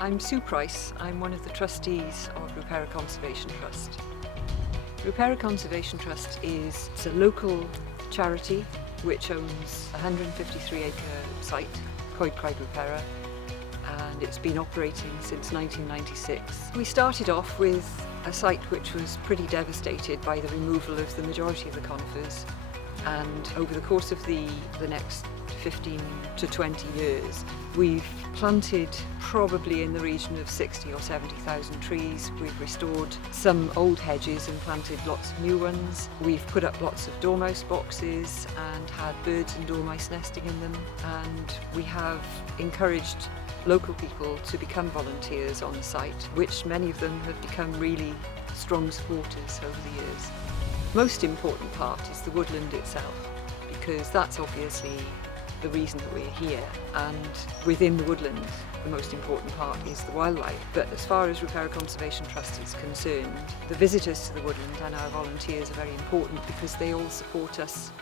I'm Sue Price. I'm one of the trustees of Ruperra Conservation Trust. Ruperra Conservation Trust is a local charity which owns a 153-acre site, Coed Craig Ruperra, and it's been operating since 1996. We started off with a site which was pretty devastated by the removal of the majority of the conifers, and over the course of the next 15 to 20 years, we've planted probably in the region of 60 or 70,000 trees. We've restored some old hedges and planted lots of new ones. We've put up lots of dormouse boxes and had birds and dormice nesting in them. And we have encouraged local people to become volunteers on the site, which many of them have become really strong supporters over the years. Most important part is the woodland itself, because that's obviously the reason that we're here, and within the woodland the most important part is the wildlife. But as far as Ruperra Conservation Trust is concerned, the visitors to the woodland and our volunteers are very important because they all support us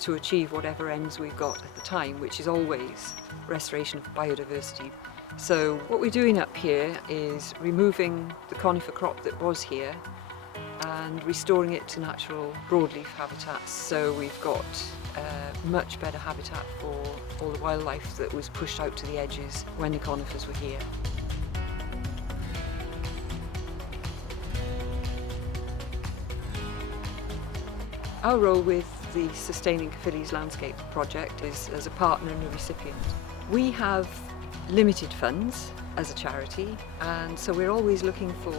to achieve whatever ends we've got at the time, which is always restoration of biodiversity. So what we're doing up here is removing the conifer crop that was here and restoring it to natural broadleaf habitats. So we've got much better habitat for all the wildlife that was pushed out to the edges when the conifers were here. Our role with the Sustaining Caerphilly's landscape project is as a partner and a recipient. We have limited funds as a charity, and so we're always looking for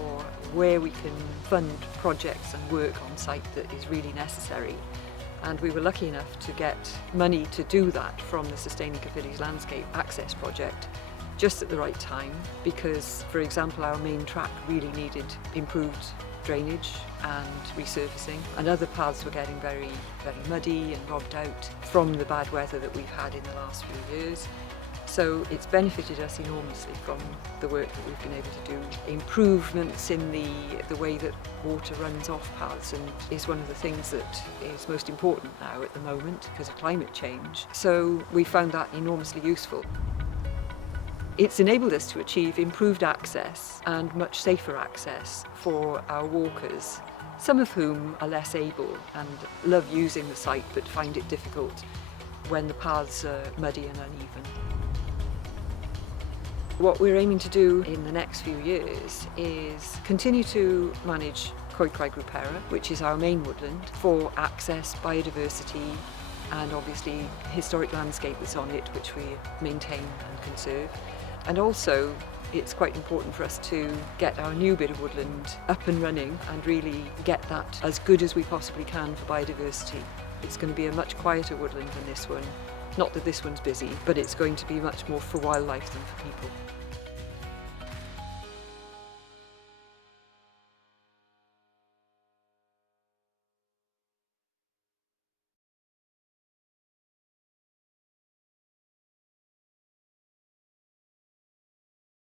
where we can fund projects and work on site that is really necessary. And we were lucky enough to get money to do that from the Sustaining Caerphilly's Landscape Access project just at the right time, because, for example, our main track really needed improved drainage and resurfacing, and other paths were getting very, very muddy and robbed out from the bad weather that we've had in the last few years. So it's benefited us enormously from the work that we've been able to do. Improvements in the way that water runs off paths and is one of the things that is most important now at the moment because of climate change. So we found that enormously useful. It's enabled us to achieve improved access and much safer access for our walkers, some of whom are less able and love using the site but find it difficult when the paths are muddy and uneven. What we're aiming to do in the next few years is continue to manage Coed Craig Ruperra, which is our main woodland, for access, biodiversity, and obviously historic landscape that's on it, which we maintain and conserve. And also, it's quite important for us to get our new bit of woodland up and running and really get that as good as we possibly can for biodiversity. It's going to be a much quieter woodland than this one. Not that this one's busy, but it's going to be much more for wildlife than for people.